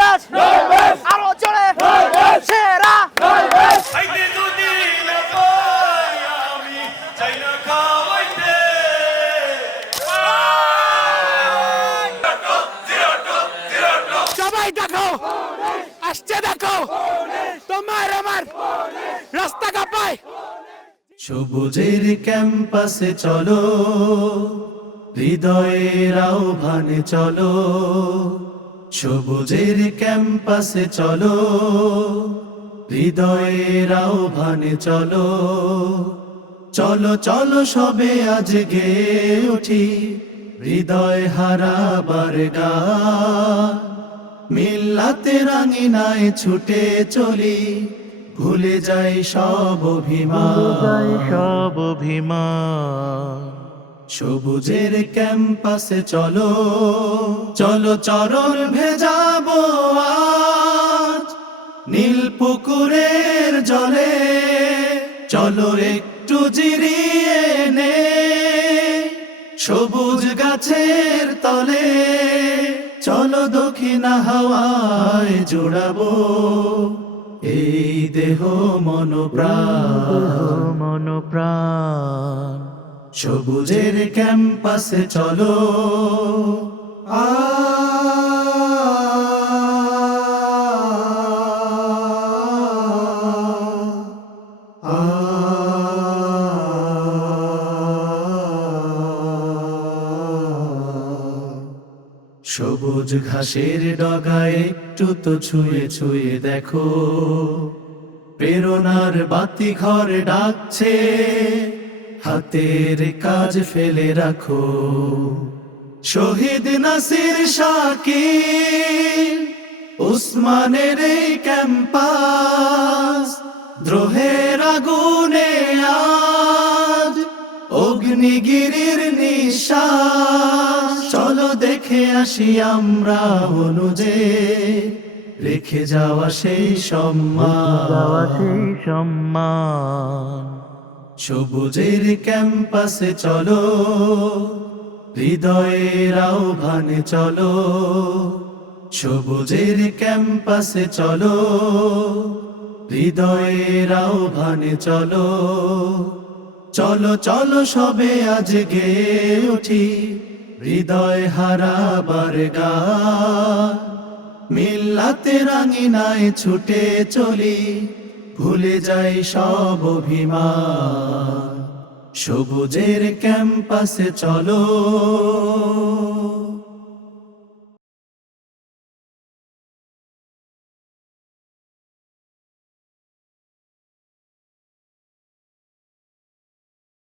Batch আরো জোরে সেরা সবাই দেখো আসছে দেখো তোমার আমার রাস্তা কাঁপায়। সবুজের ক্যাম্পাসে চলো, হৃদয়ের আহ্বানে চলো। সবুজের ক্যাম্পাসে চলো, হৃদয়ের আহ্বানে চলো। চলো চলো সবে আজ গেয়ে উঠি হৃদয় হারাবার গান। মিল্লাতে রাঙিনায় ছুটে চলি, ভুলে যাই সব অভিমান। সবুজের ক্যাম্পাসে চলো, চলো চরণ ভেজাবো আজ নীল পুকুরের জলে। চলো একটু জিরিয়ে নে সবুজ গাছের তলে। চলো দক্ষিণা হাওয়ায় জোড়াবো এই দেহ মন প্রাণ। সবুজের ক্যাম্পাসে চলো। সবুজ ঘাসের ডগায় একটু তো ছুঁয়ে ছুঁয়ে দেখো, প্রেরণার বাতি ঘরে ডাকছে। হাতের কাজ ফেলে রাখো, শহীদ নাসির শাকিল উসমানের এই ক্যাম্পাস। দ্রোহের আগুনে আজ অগ্নিগিরির নিঃশ্বাস। চলো দেখে আসি আমরা অনুজে রেখে যাওয়া সেই সম্মান। সবুজের ক্যাম্পাসে চলো, হৃদয়ের আহ্বানে চলো। সবুজের ক্যাম্পাসে চলো, হৃদয়ের আহ্বানে চলো। চলো চলো সবে আজ গেয়ে উঠি হৃদয় হারাবার গান। মিল্লাতে রাঙিনায় ছুটে চলি, ভুলে যাই সব অভিমান। সবুজের ক্যাম্পাসে চলো।